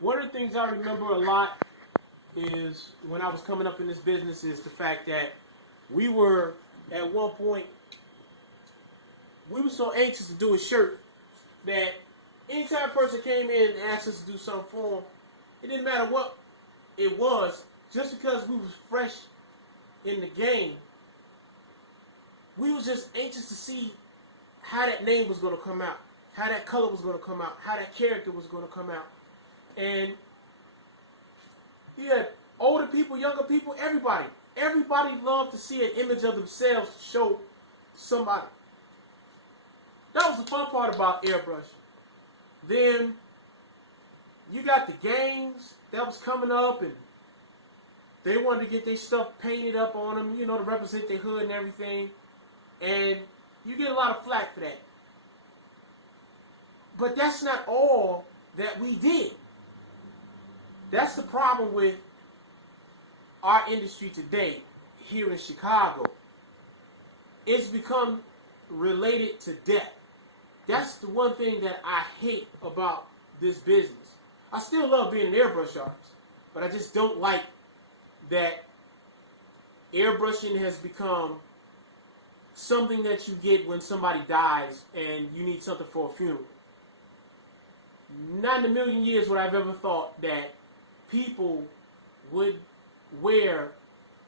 One of the things I remember a lot is when I was coming up in this business is the fact that we were, at one point, we were so anxious to do a shirt that anytime a person came in and asked us to do something for them, it didn't matter what it was, just because we was fresh in the game, we was just anxious to see how that name was going to come out, how that color was going to come out, how that character was going to come out. And you had older people, younger people, everybody. Everybody loved to see an image of themselves show somebody. That was the fun part about airbrush. Then you got the gangs that was coming up, and they wanted to get their stuff painted up on them, you know, to represent their hood and everything. And you get a lot of flack for that. But that's not all that we did. That's the problem with our industry today here in Chicago. It's become related to death. That's the one thing that I hate about this business. I still love being an airbrush artist, but I just don't like that airbrushing has become something that you get when somebody dies and you need something for a funeral. Not in a million years would I have ever thought that people would wear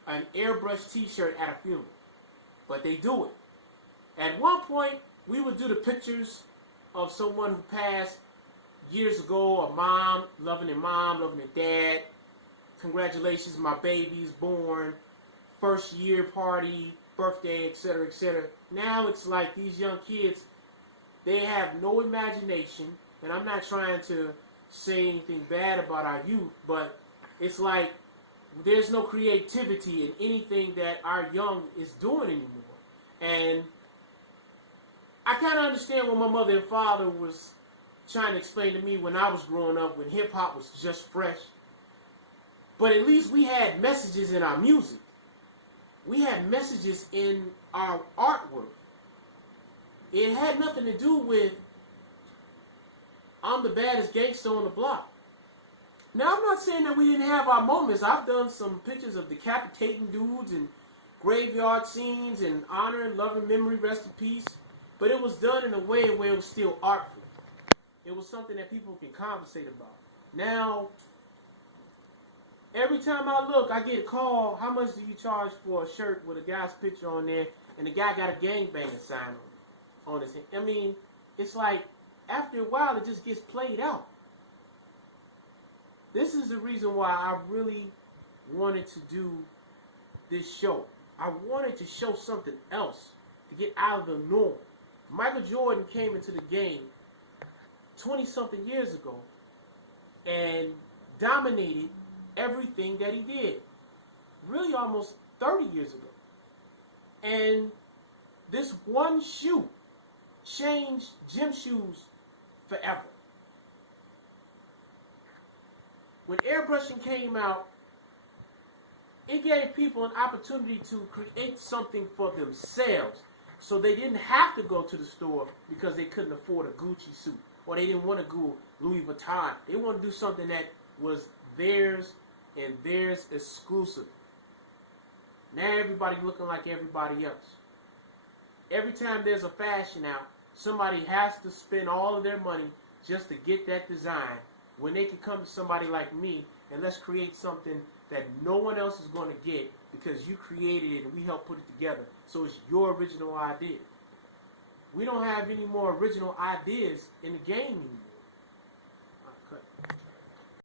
an airbrush t-shirt at a funeral, but they do it. At one point, we would do the pictures of someone who passed years ago, a mom, loving their dad. Congratulations, my baby's born, first year party, birthday, etc., etc. Now it's like these young kids, they have no imagination, and I'm not trying to say anything bad about our youth, but it's like there's no creativity in anything that our young is doing anymore. And I kind of understand what my mother and father was trying to explain to me when I was growing up, when hip-hop was just fresh. But at least we had messages in our music. We had messages in our artwork. It had nothing to do with, I'm the baddest gangster on the block. Now, I'm not saying that we didn't have our moments. I've done some pictures of decapitating dudes and graveyard scenes and honor and love and memory, rest in peace. But it was done in a way where it was still artful. It was something that people can conversate about. Now, every time I look, I get a call, how much do you charge for a shirt with a guy's picture on there, and the guy got a gangbanger sign on his hand? I mean, it's like, after a while, it just gets played out. This is the reason why I really wanted to do this show. I wanted to show something else, to get out of the norm. Michael Jordan came into the game 20-something years ago and dominated everything that he did. Really almost 30 years ago. And this one shoe changed gym shoes forever. When airbrushing came out, it gave people an opportunity to create something for themselves. So they didn't have to go to the store because they couldn't afford a Gucci suit, or they didn't want to go Louis Vuitton. They wanted to do something that was theirs and theirs exclusive. Now everybody looking like everybody else. Every time there's a fashion out, somebody has to spend all of their money just to get that design, when they can come to somebody like me and let's create something that no one else is going to get because you created it and we helped put it together. So it's your original idea. We don't have any more original ideas in the game anymore.